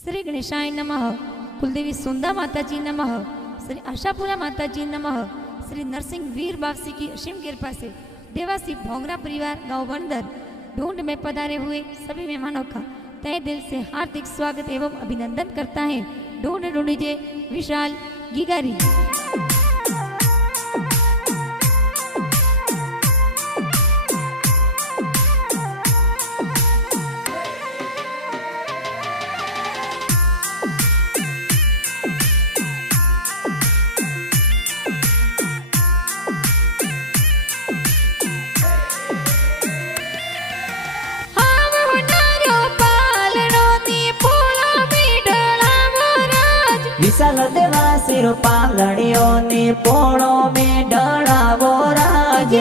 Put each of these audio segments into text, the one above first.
श्री गणेशाय नमः। कुलदेवी सुंदा माता जी नमः। श्री आशापुरा माता जी नमः। श्री नरसिंह वीर बावसी की असीम कृपा से देवासी भोंगरा परिवार गांव बंदर ढूंढ में पधारे हुए सभी मेहमानों का तहे दिल से हार्दिक स्वागत एवं अभिनंदन करता है ढूंढ ढूंढीजे विशाल गिगारी। विशाल देवासी रो पालड़ियों ने पोड़ो में डरावो राज।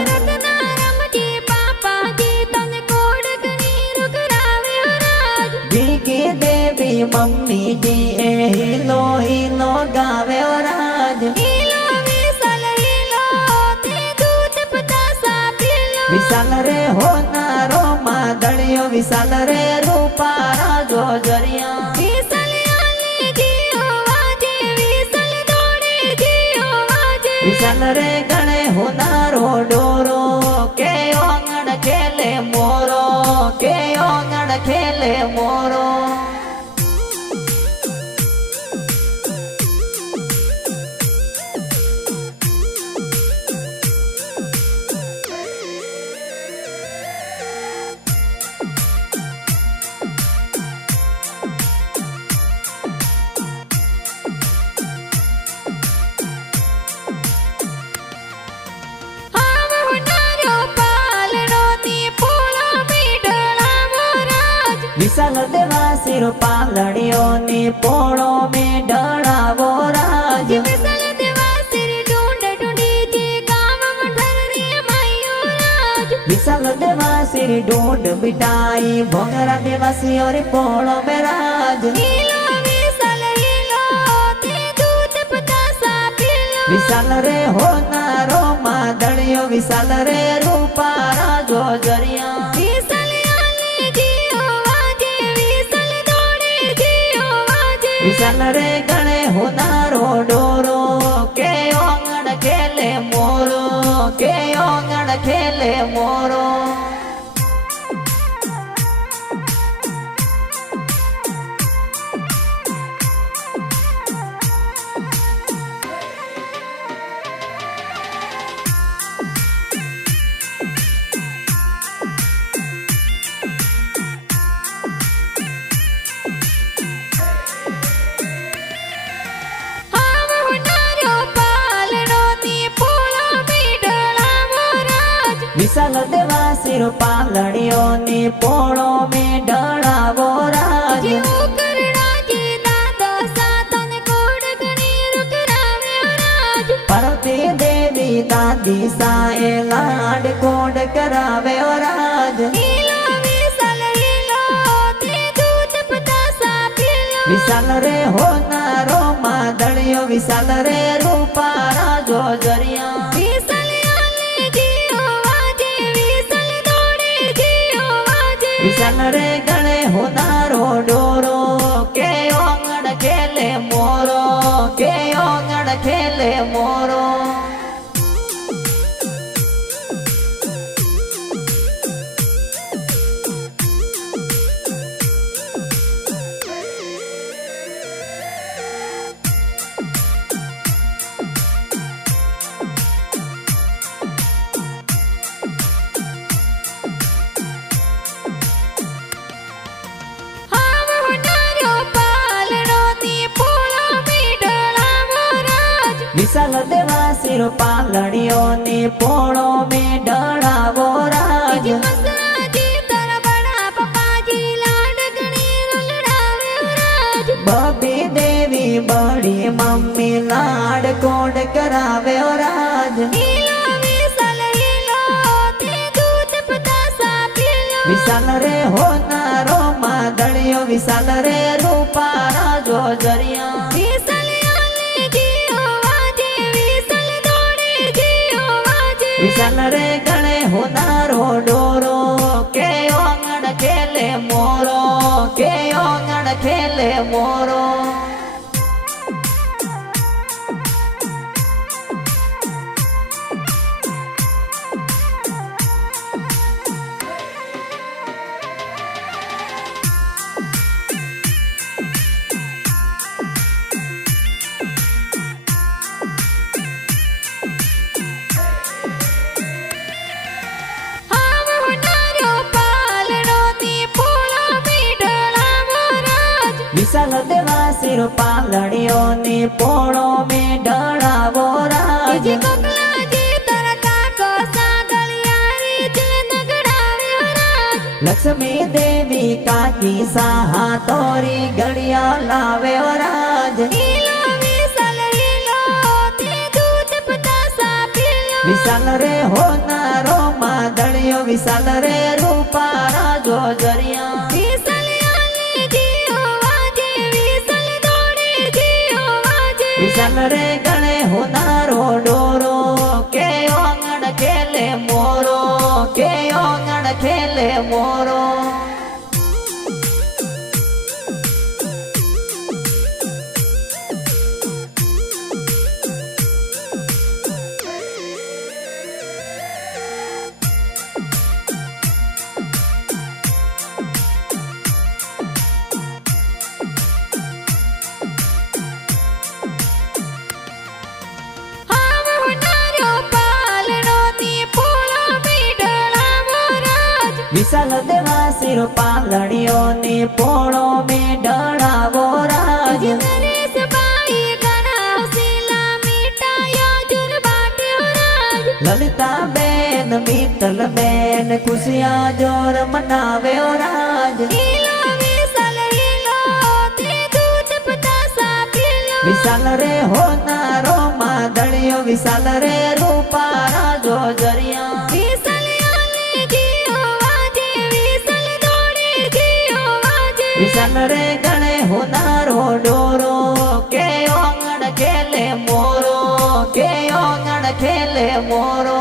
भीगी देवी मम्मी जी ए हिलो हिलो गावे राज। विशाल रे होनारो मादड़ियो विशाल रे रूपारा जो जरिया। विशाल रे गणे होनारो डोरो के ओंगण खेले मोरो के ओंगण खेले मोरो। विशाल देवासी रो पालड़ियों ने पोड़ो में डरावो राज। विशाल देवासी ढूंढ बिटाई भोंगरा देवासी और पोड़ो में राज। विशाल रे होनारो मादड़ियो विशाल रे रूपारा जो जरिया। विशाल रे गणे होनारो डोरो के ओंगण खेले मोरो के ओंगण खेले मोरो। विशाल देवासी रो पालड़ियों ने पोड़ो में डरावो राज। पार्वती देवी दादी साए लाड कोड करावे राज। विशाल रे होनारो मादड़ियो विशाल रे रूपारा जो जरिया। विशाल रे गणे होनारो डोरो के ओंगण खेले मोरो के ओंगण खेले मोरो। विशाल देवासी रो पालड़ियों ने पोड़ो में डरावो राज। बबी देवी बड़ी मम्मी लाड कोड करावे राज। विशाल रे होनारो मादड़ियो विशाल रे रूपारा जो जरिया। विशाल रे गणे होनारो डोरो के ओंगण खेले मोरो के ओंगण ઓગણ ખેલે મોરો વિશાલ દેવા શિર પાલડીઓની પોળો મેં ઢળાવો રાજ લક્ષ્મી દેવી કાકી સાહા તોરી ઘડિયા લાવ્યો રાજ વિશાલ રે હોનારો માદળિયો વિશાલ રે રૂપારા જોજરિયા વિશાલ રે ગણે હોનારો ડોરો કે ઓગણ ખેલે મોરો કે ઓગણ ખેલે મોરો વિશાલ દેવા શિર પાલડીઓની પોળો મેં ઢળાવો રાજ લલિતા બેન મિત્તલ બેન ખુશિયા જોર મનાવ્યો રાજ વિશાલ રે હોનારો માદળિયો વિશાલ રે રૂપારા જોજરિયા વિશાલ રે ગણે હોનારો ડોરો કે ઓગણ ખેલે મોરો કે ઓગણ ખેલે મોરો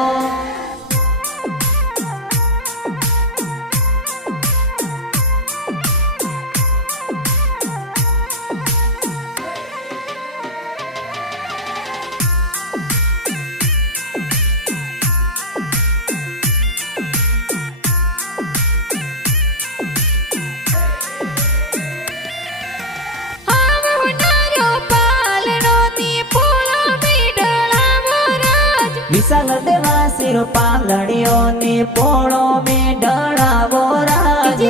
વિશાલ દેવા શિર પાલડીઓની પોળો મેં ઢળાવો રાજ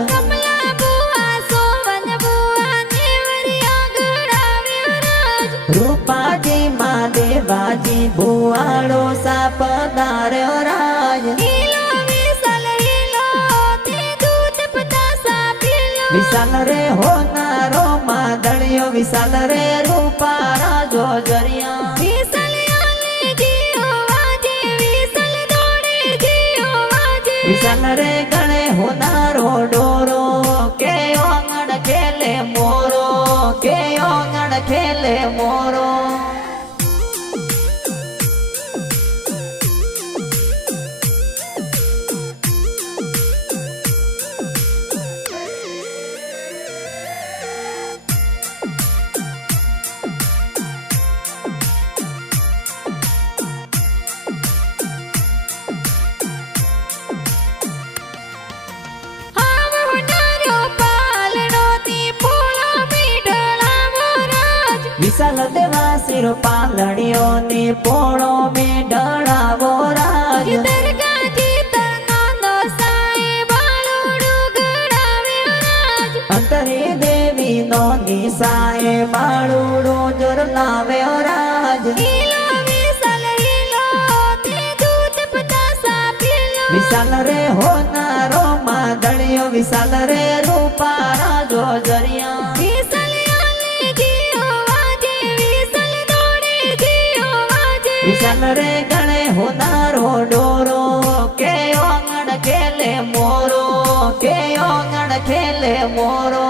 રૂપાજી માં દેવાજી ભુવાળો સાપધાર્યો રાજ વિશાલ રે હોનારો માદળિયો વિશાલ રે રૂપારા જોજરિયા વિશાલ રે ગણે હોનારો ડોરો કે ઓગણ ખેલે મોરો કે ઓગણ ખેલે મોરો વિશાલ દેવા શિર પાલડીઓની પોળો મેં ઢળાવો રાજ અંતરી દેવી નો નિશાએ બાળુડો જોર લાવ્યો રાજ વિશાલ રે હોનારો માદળિયો વિશાલ રે રૂપારા જોજરિયા વિશાલ રે ગણે હોનારો ડોરો કે ઓગણ ખેલે મોરો કે ઓગણ ખેલે મોરો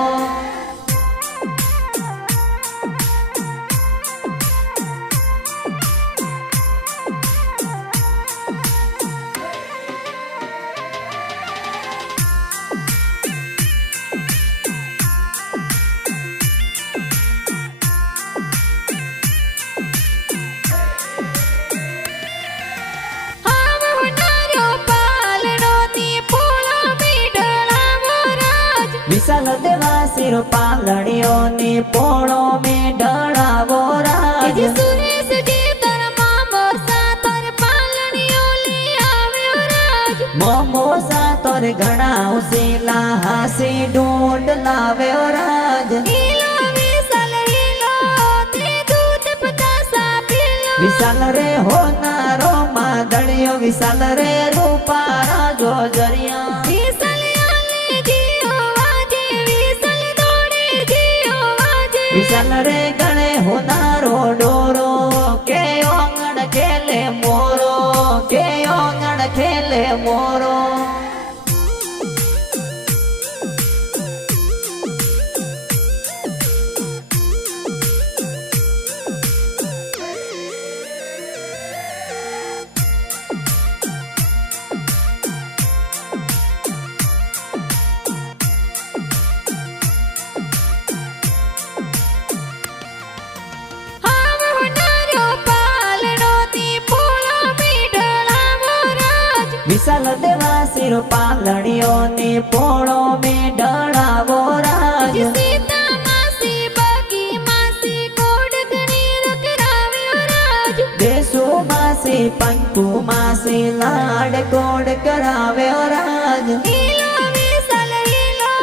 દેવાસીર પાલણીઓની પોળો મેં ઢળાવો રાજ સુરેશ જી તારા મામો સાતર પાલણીઓ લઈ આવ્યો રાજ મોમોસા તોર ઘણા ઉસીલા હાસી ઢૂંઢ લાવ્યો રાજ ઈલો વિશાલ ઈલો તે દૂધ પતાસા પીલો વિશાલ રે હોનારો માદળિયો વિશાલ રે રૂપારા જો જરિયા વિશાલ આલે જીઓ વાજે વિશાલ દોડે જીઓ વાજે વિશાલ રે ગણે હોનારો ડોરો કે ઓંગણ ખેલે મોરો કે ઓંગણ ખેલે મોરો વિશાલ દેવાસીર પાલણીઓની પોળો મેં ઢળાવો રાજ સીતા માસી બગી માસી કોડ ગણી રકરાવ્યો રાજ દેશો માસી પંકુ માસી લાડ કોડ કરાવ્યો રાજ ઈલો વિશાલ ઈલો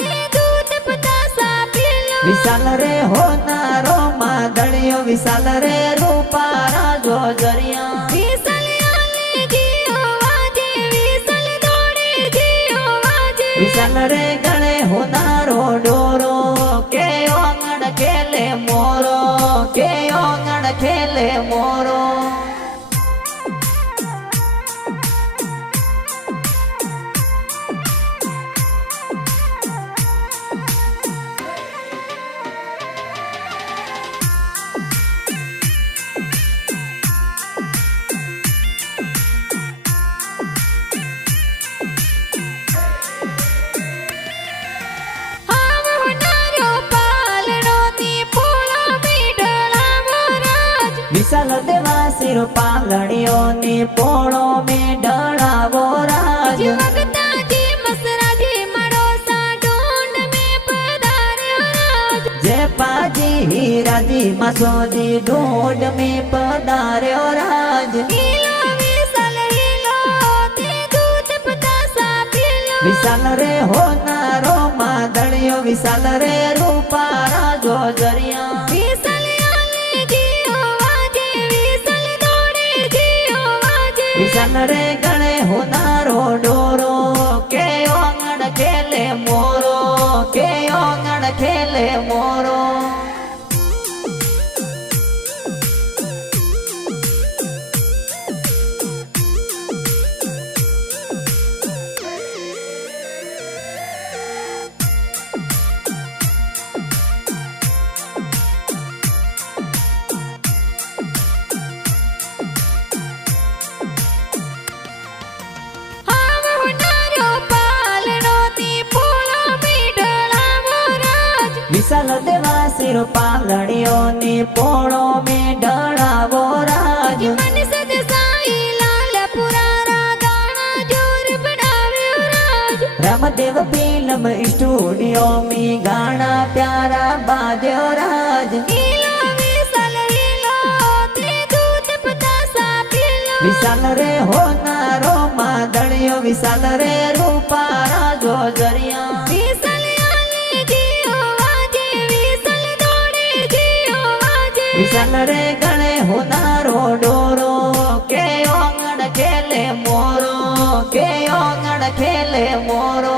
તે દૂધ પતાસા પીલો વિશાલ રે હોનારો માદળિયો વિશાલ રે રૂપારા જો જરિયા વિશાલ આલે જીઓ વાજે વિશાલ દોડે જીઓ વાજે વિશાલ રે ગણે હોનારો ડોરો કે ઓંગણ ખેલે મોરો કે ઓંગણ ખેલે મોરો વિશાલ દેવાસીર પાલણીઓની પોળો મેં ઢળાવો રાજ વગતાજી મસરાજી મડોસા ઢૂંઢ મે પધાર્યો રાજ જે પાજી હીરાજી મસોજી ઢૂંઢ મેં પધાર્યો રાજ ઈલો વિશાલ ઈલો તે દૂધ પતાસા પીલો વિશાલ રે હોનારો માદળિયો વિશાલ રે રૂપારા જો જરિયા વિશાલ આલે જીઓ વાજે વિશાલ દોડે જીઓ વાજે વિશાલ રે ગણે હોનારો ડોરો કે ઓંગણ ખેલે મોરો કે ઓંગણ ખેલે મોરો વિશાલ દેવાસીર પાલણીઓની પોળો મેં ઢળાવો રાજ મન સદ સાઈ લાલ પુરારા ગાણા જોર બનાવ્યો રાજ રામદેવ ફિલ્મ સ્ટુડિયો में गाना प्यारा बाज्यो राज ઈલો વિશાલ ઈલો તે દૂધ પતાસા પીલો વિશાલ રે હોનારો માદળિયો વિશાલ રે રૂપારા જો જરિયા વિશાલ આલે જીઓ વાજે વિશાલ દોડે જીઓ વાજે વિશાલ રે ગણે હોનારો ડોરો કે ઓંગણ ખેલે મોરો કે ઓંગણ ખેલે મોરો